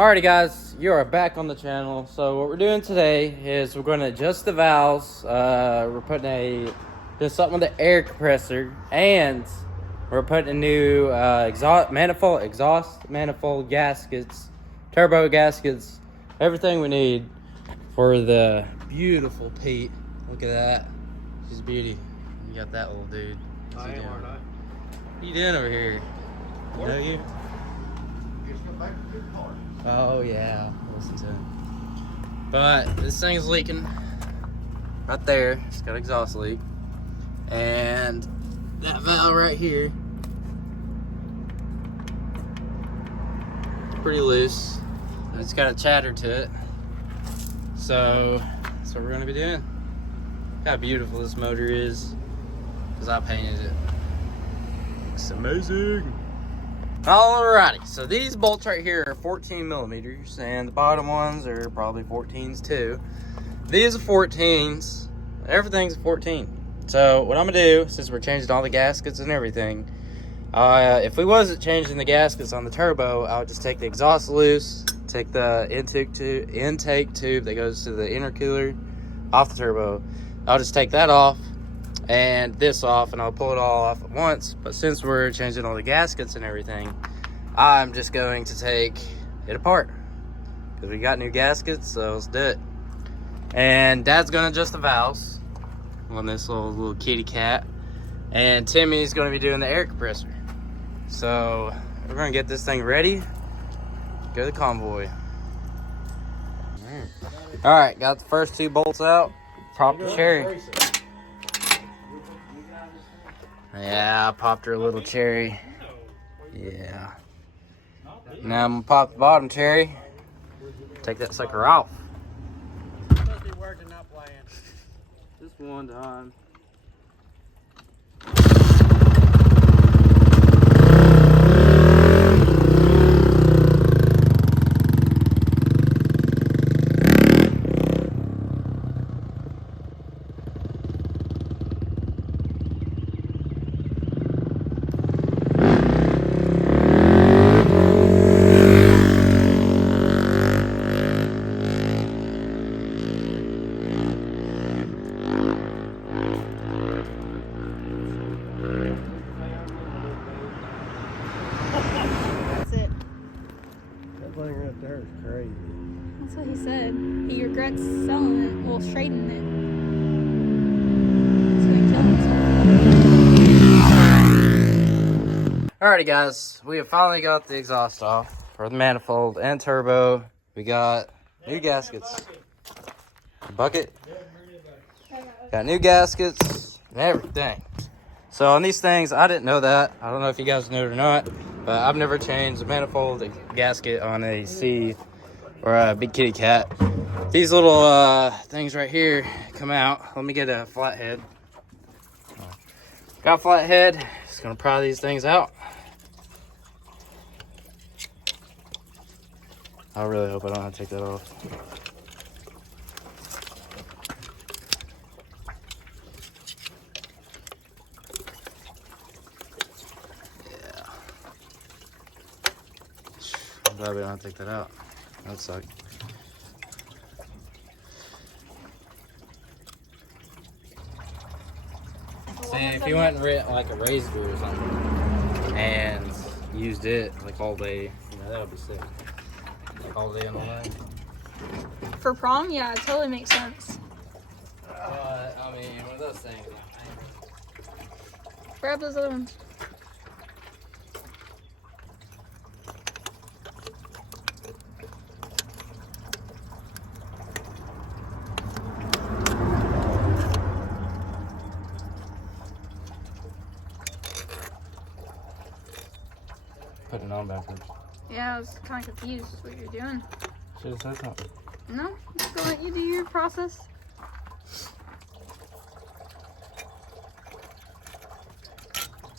Alrighty guys, you are back on the channel. So what we're doing today is we're going to adjust the valves. We're putting doing something with the air compressor, and we're putting a new exhaust manifold gaskets, turbo gaskets, everything we need for the beautiful Pete. Look at that, she's a beauty. You got that little dude. What's he doing? What you doing over here? You know you? Oh yeah, listen to him. But this thing is leaking right there. It's got an exhaust leak, and that valve right here, pretty loose. It's got a chatter to it. So that's what we're gonna be doing. Look how beautiful this motor is, because I painted it. Looks amazing. Alrighty, so these bolts right here are 14 millimeters, and the bottom ones are probably 14s too. These are 14s. Everything's 14. So what I'm gonna do, since we're changing all the gaskets and everything, if we wasn't changing the gaskets on the turbo, I would just take the exhaust loose, take the intake tube that goes to the intercooler off the turbo. I'll just take that off and this off, and I'll pull it all off at once. But since we're changing all the gaskets and everything, I'm just going to take it apart, because we got new gaskets, so let's do it. And Dad's gonna adjust the valves on this little kitty cat, and Timmy's gonna be doing the air compressor. So we're gonna get this thing ready, go to the convoy. All right, got the first two bolts out. Popped the cherry. Yeah, I popped her a little cherry. Yeah. Now I'm gonna pop the bottom cherry. Take that sucker off. Just one time. Right there is crazy. That's what he said. He regrets selling it, well, trading it. Alrighty guys, we have finally got the exhaust off for the manifold and turbo. We got new gaskets. Bucket. Got new gaskets and everything. So on these things, I didn't know that. I don't know if you guys know it or not, but I've never changed a manifold gasket on a C or a big kitty cat. These little things right here come out. Let me get a flathead. Got a flathead. Just gonna pry these things out. I really hope I don't have to take that off. I'm glad we don't have to take that out. That sucked. See, if you went and rent like a razor or something and used it like all day, that would be sick. Like all day and all night. For prom, yeah, it totally makes sense. I mean, one of those things. Grab those other ones. Put it on backwards. Yeah, I was kind of confused what you're doing. Should have said something. No, I'm just gonna let you do your process.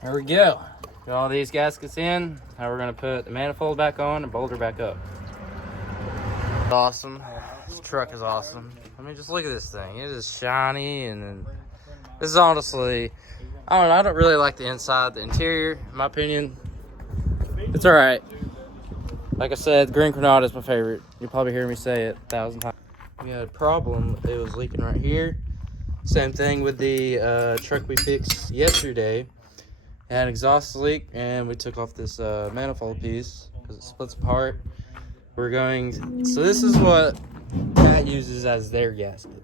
There we go. Got all these gaskets in. Now we're gonna put the manifold back on and bolt her back up. Awesome. This truck is awesome. I mean, just look at this thing. It is shiny, and this is honestly, I don't know. I don't really like the inside. The interior, in my opinion, it's all right. Like I said, green Granada is my favorite. You'll probably hear me say it 1,000 times. We had a problem. It was leaking right here. Same thing with the truck we fixed yesterday. It had an exhaust leak, and we took off this manifold piece because it splits apart. We're going. So this is what Cat uses as their gasket.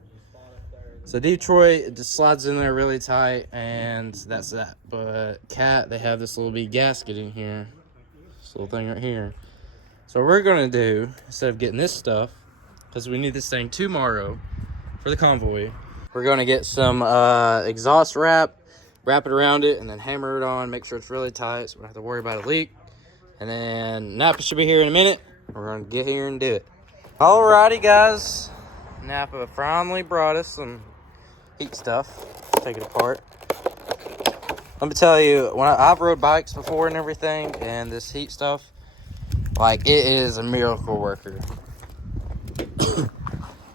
So Detroit, it just slides in there really tight, and that's that. But Cat, they have this little bitty gasket in here. This little thing right here. So what we're gonna do, instead of getting this stuff, because we need this thing tomorrow for the convoy, we're gonna get some exhaust wrap it around it, and then hammer it on, make sure it's really tight so we don't have to worry about a leak. And then Napa should be here in a minute. We're gonna get here and do it. Alrighty guys, Napa finally brought us some heat stuff. Take it apart. Let me tell you, when I've rode bikes before and everything, and this heat stuff, like, it is a miracle worker.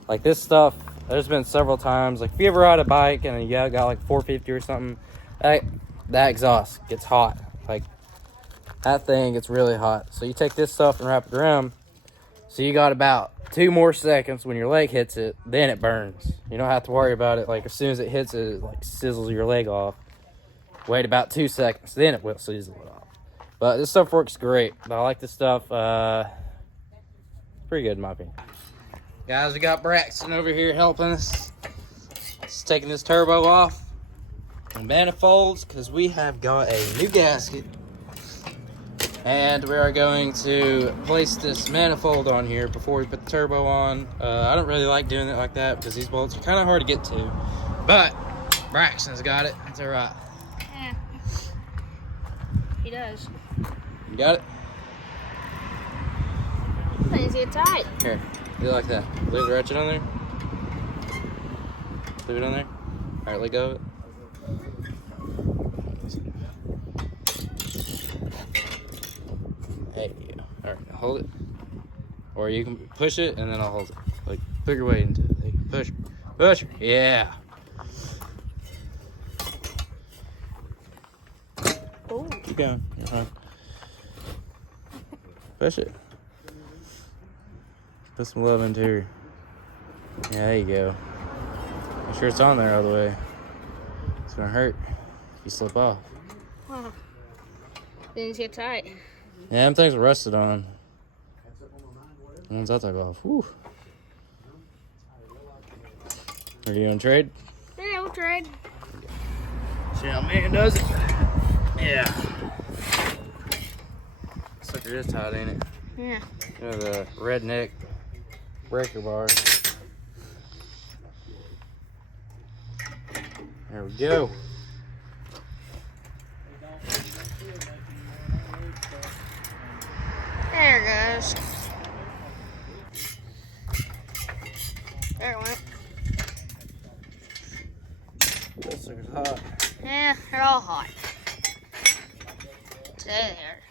Like, this stuff, there's been several times, like, if you ever ride a bike and you got like 450 or something, that exhaust gets hot. Like, that thing gets really hot. So you take this stuff and wrap it around, so you got about 2 more seconds. When your leg hits it, then it burns. You don't have to worry about it. Like, as soon as it hits it, it like sizzles your leg off. Wait about 2 seconds, then it will sizzle it off. But this stuff works great. I like this stuff. Pretty good in my opinion. Guys, we got Braxton over here helping us. Just taking this turbo off and manifolds, because we have got a new gasket. And we are going to place this manifold on here before we put the turbo on. I don't really like doing it like that because these bolts are kind of hard to get to. But Braxton's got it. That's all right. Yeah. He does. You got it? Things get tight. Here, do it like that. Leave the ratchet on there. Leave it on there. All right, let go of it. There you go. All right, now hold it. Or you can push it and then I'll hold it. Like, put your weight into it. Push. Push. Yeah. Oh. Keep going. You're fine. Push it. Put some love into her. Yeah, there you go. Make sure it's on there all the way. It's gonna hurt if you slip off. Wow. Things get tight. Yeah, them things are rusted on. The ones I took off. Whew. Are you gonna trade? Yeah, we'll trade. See how man does it? Yeah. Sucker is tight, ain't it? Yeah. You know, the redneck breaker bar. There we go. There it goes. There it went. That sucker's hot. Yeah, they're all hot. There.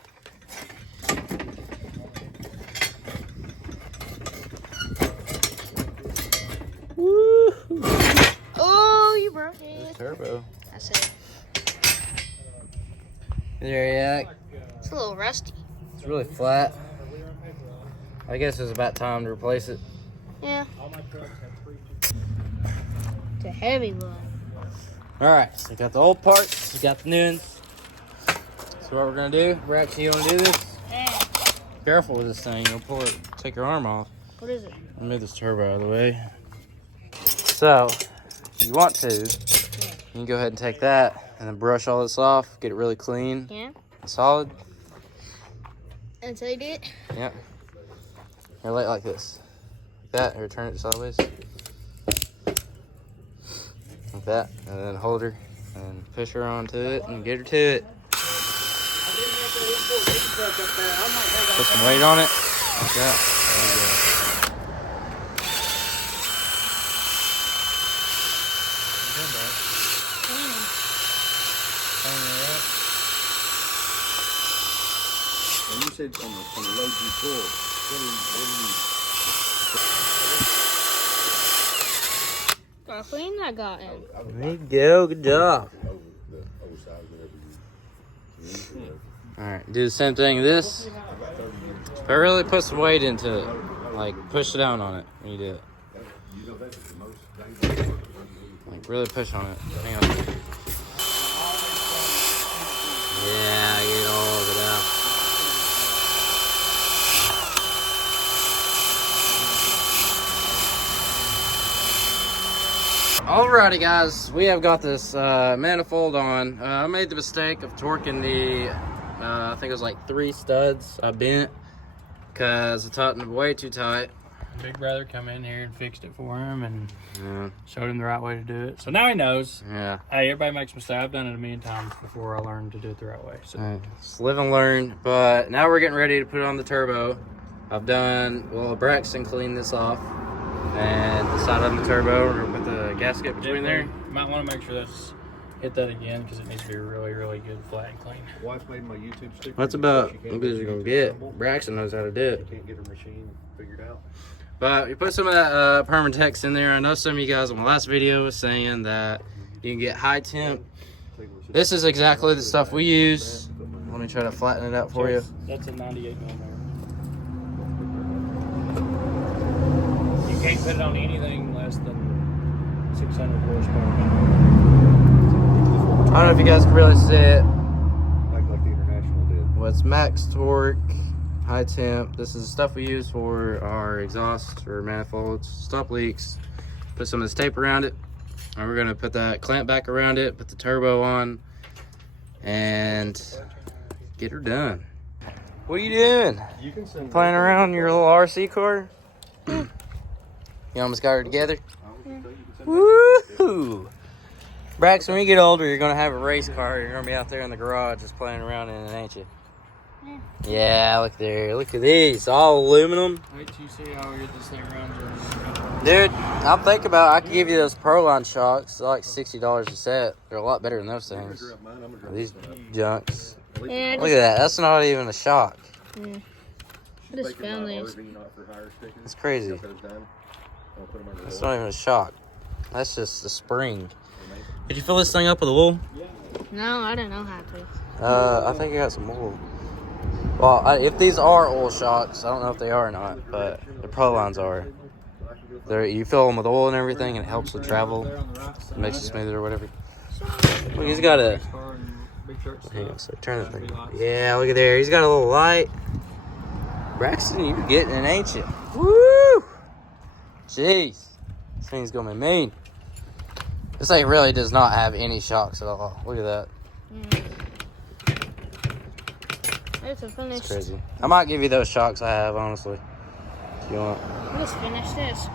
Woo! Oh, you broke it. Turbo. That's it. There you It's a little rusty. It's really flat. I guess it's about time to replace it. Yeah. It's a heavy one. Alright, so we got the old parts, we got the new ones. So what we're gonna do, Braxton, you wanna do this? Yeah. Careful with this thing, you'll pull it, take your arm off. What is it? I'll move this turbo out of the way. So, if you want to, you can go ahead and take that and then brush all this off, get it really clean Yeah. and solid. Until you do it? Yep. Here, lay it like this. Like that, or turn it sideways. Like that, and then hold her and push her onto it and get her to it. Put some weight on it, like that. There you go. And you said on the load you pull, Got clean that got in. There you go, good job. Alright, do the same thing with this. But really put some weight into it. Like, push down on it when you do it. Like, really push on it. Hang on. Yeah, get all of it out. Alrighty guys, we have got this manifold on. I made the mistake of torquing the, I think it was like 3 studs I bent because I tightened it way too tight. Big brother come in here and fixed it for him and showed him the right way to do it. So now he knows. Yeah. Hey, everybody makes mistakes. I've done it a million times before I learned to do it the right way. So just live and learn. But now we're getting ready to put it on the turbo. I've done, well, Braxton cleaned this off. And the side on the turbo, we're gonna put the gasket between there. You might want to make sure that's hit that again because it needs to be really, really good, flat and clean. Wife made my YouTube sticker. That's about as good as you're gonna get. Braxton knows how to do it. Can't get her machine figured out. But we put some of that Permatex in there. I know some of you guys on my last video was saying that you can get high temp. This is exactly the stuff we use. Let me try to flatten it out for you. That's a 98 millimeter. You can't put it on anything less than 600 horsepower. I don't know if you guys can really see it. Like the International did. Well, it's max torque, high temp. This is the stuff we use for our exhaust or manifolds, stop leaks. Put some of this tape around it. And we're gonna put that clamp back around it, put the turbo on, and get her done. What are you doing? You can send Playing around in your little RC car? You almost got her together? Woo! Braxton, when you get older, you're gonna have a race car. You're gonna be out there in the garage just playing around in it, ain't you? Yeah, look there. Look at these. All aluminum. Wait till you see how we get this thing around. Dude, I'm thinking about I could give you those Proline shocks. They're like $60 a set. They're a lot better than those things. These junks. Yeah, Look at that. That's not even a shock. Yeah. I just found these. It's crazy. That's not even a shock. That's just a spring. Did you fill this thing up with wool? No, I don't know how to. I think I got some wool. Well, if these are oil shocks, I don't know if they are or not, but the Prolines are. You fill them with oil and everything, and it helps with travel. It makes it smoother or whatever. Look, he's got a... Hang on, so turn the thing. Yeah, look at there. He's got a little light. Braxton, you're getting it, ain't you? Woo! Jeez. This thing's gonna be mean. This thing really does not have any shocks at all. Look at that. It's finished. It's crazy. I might give you those shocks I have, honestly. If you want. Let's finish this.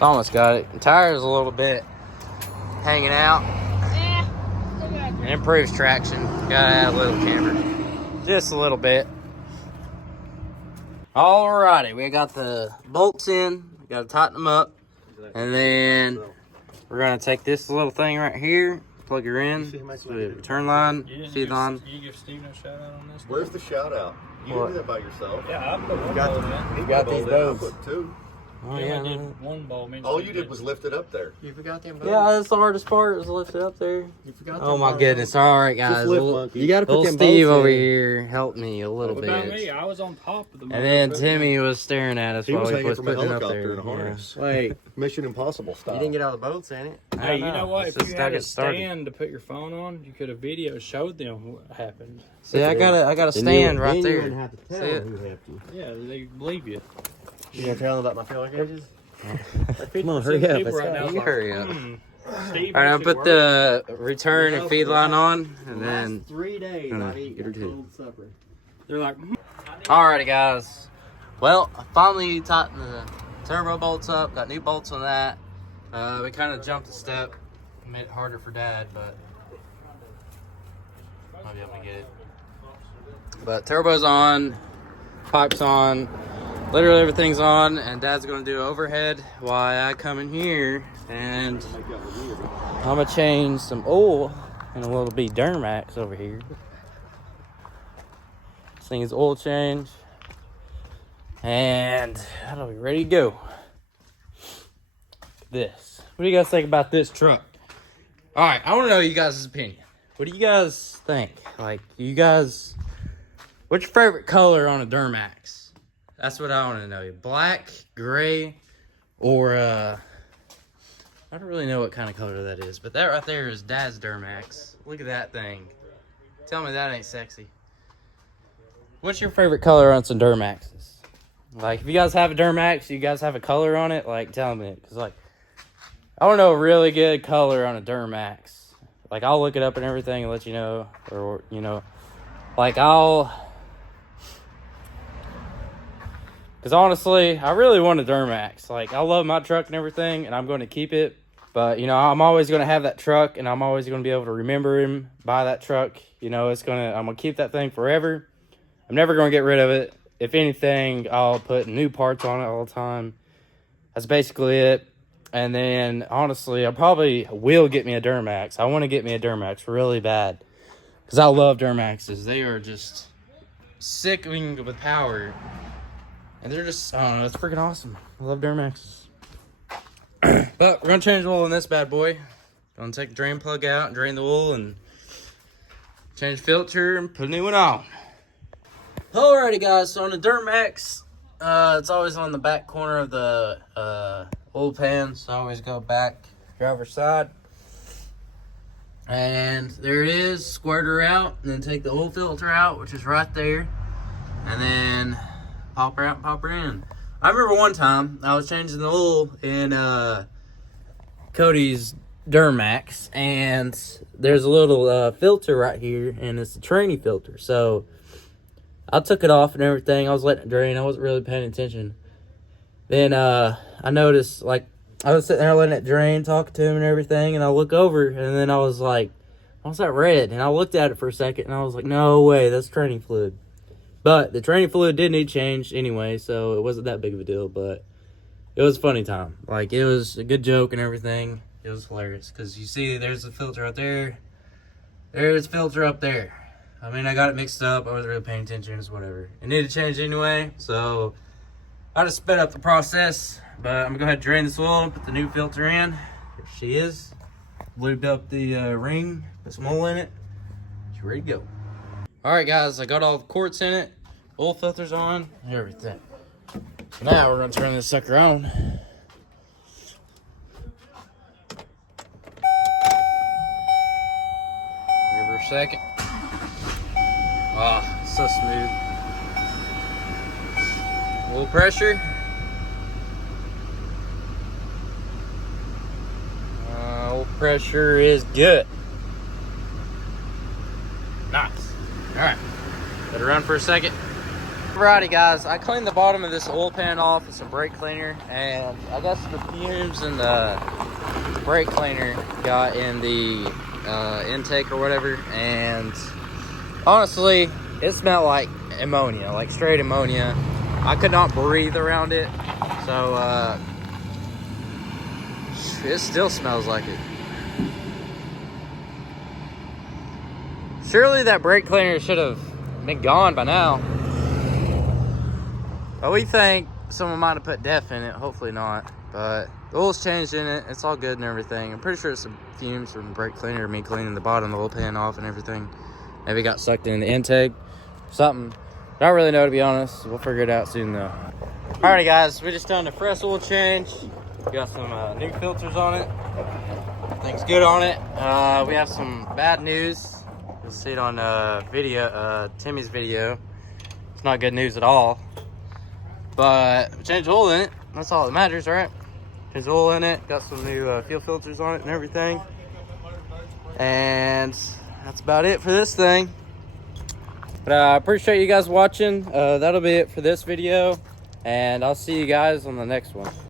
Almost got it. The tire's a little bit hanging out. Yeah. It improves traction. Gotta add a little camber. Just a little bit. Alrighty, we got the bolts in. We gotta tighten them up. And then we're gonna take this little thing right here, plug her in, so turn line, feed line. You give Steven a shout out on this? Where's the shout out? You didn't do that by yourself. Yeah, I put one got bolt the- in. You got these bones. I put 2. Oh You yeah, only did one bolt. All you did was lift it up there. You forgot them bolts? yeah, that's the hardest part, is lift it up there. You forgot Oh my goodness! All right, guys. You got to put Little them Steve bolts over in. here helped me a little What about bit. me? I was on top of the motor. And then Timmy was staring at us He while was we hanging was from a putting it up helicopter there. in a harness. Wait, Mission Impossible style. you didn't get all the bolts in it? I Hey, don't you know what? It's If just you not had a getting started. stand to put your phone on, you could have video showed them what happened. See, I got a stand right then there. You wouldn't have to tell See it? them who helped you. Yeah, they believe you. You gonna tell them about my filler gauges? Come on, hurry up, People let's right go. now is You like, hurry up. Steve All right, I'll actually put the return and feed line on, and then 3 days Hmm, I eat get her too. cold supper. They're like, alrighty, guys. Well, I finally tightened the turbo bolts up. Got new bolts on that. We kind of jumped a step, made it harder for Dad, but I'll be able to get it. But turbo's on, pipes on, literally everything's on, and Dad's gonna do overhead while I come in here, and I'm gonna change some oil in a little bit Duramax over here. This thing is oil change, and that'll be ready to go. This. What do you guys think about this truck? All right, I want to know you guys' opinion. What do you guys think? Like, you guys What's your favorite color on a Duramax? That's what I want to know. Black, gray, or I don't really know what kind of color that is, but that right there is Dad's Duramax. Look at that thing. Tell me that ain't sexy. What's your favorite color on some Duramaxes? Like, if you guys have a Duramax, you guys have a color on it, like, tell me. Because, like, I want to know a really good color on a Duramax. Like, I'll look it up and everything and let you know. Or, you know, like, because honestly, I really want a Duramax. Like, I love my truck and everything, and I'm going to keep it. But, you know, I'm always going to have that truck, and I'm always going to be able to remember him by that truck. You know, I'm going to keep that thing forever. I'm never going to get rid of it. If anything, I'll put new parts on it all the time. That's basically it. And then, honestly, I probably will get me a Duramax. I want to get me a Duramax really bad. Because I love Duramaxes. They are just sickening with power. And they're just, I don't know, it's freaking awesome. I love Duramaxes. But we're going to change the oil in this bad boy. Going to take the drain plug out and drain the oil and change the filter and put a new one on. Alrighty guys, so on the Duramax, it's always on the back corner of the oil pan, so I always go back driver's side. And there it is, squirt her out, and then take the oil filter out, which is right there, and then pop her out and pop her in. I remember one time I was changing the oil in Cody's Duramax, and there's a little filter right here, and it's a tranny filter, so I took it off and everything. I was letting it drain. I wasn't really paying attention. Then I noticed, like, I was sitting there letting it drain, talking to him and everything, and I look over, and then I was like, what's that red? And I looked at it for a second, and I was like, no way, that's training fluid. But the training fluid did need changed anyway, so it wasn't that big of a deal, but it was a funny time. Like, it was a good joke and everything. It was hilarious, because you see there's a filter out there. There's a filter up there. I mean, I got it mixed up. I wasn't really paying attention. It's whatever. It needed to change anyway, so I just sped up the process. But I'm going to go ahead and drain this oil, put the new filter in. Here she is. Lubed up the ring, put some oil in it. She's ready to go. Alright guys, I got all the quarts in it. Oil filters on, everything. Now we're going to turn this sucker on. Give her a second. Oh, so smooth. Oil pressure. Oil pressure is good. Nice. Alright. Let it run for a second. Alrighty guys, I cleaned the bottom of this oil pan off with some brake cleaner, and I guess the fumes and the brake cleaner got in the intake or whatever, and honestly, it smelled like ammonia, like straight ammonia. I could not breathe around it, so it still smells like it. Surely that brake cleaner should have been gone by now. But we think someone might have put DEF in it, hopefully not. But the oil's changed in it, it's all good and everything. I'm pretty sure it's some fumes from brake cleaner, me cleaning the bottom of the oil pan off and everything. Maybe it got sucked in the intake, something. Don't really know, to be honest. We'll figure it out soon though. Alrighty guys, we just done the fresh oil change. We got some new filters on it. Everything's good on it. We have some bad news. You'll see it on Timmy's video. It's not good news at all. But we changed oil in it. That's all that matters, right? Changed oil in it. Got some new fuel filters on it and everything. And that's about it for this thing. But I appreciate you guys watching. That'll be it for this video. And I'll see you guys on the next one.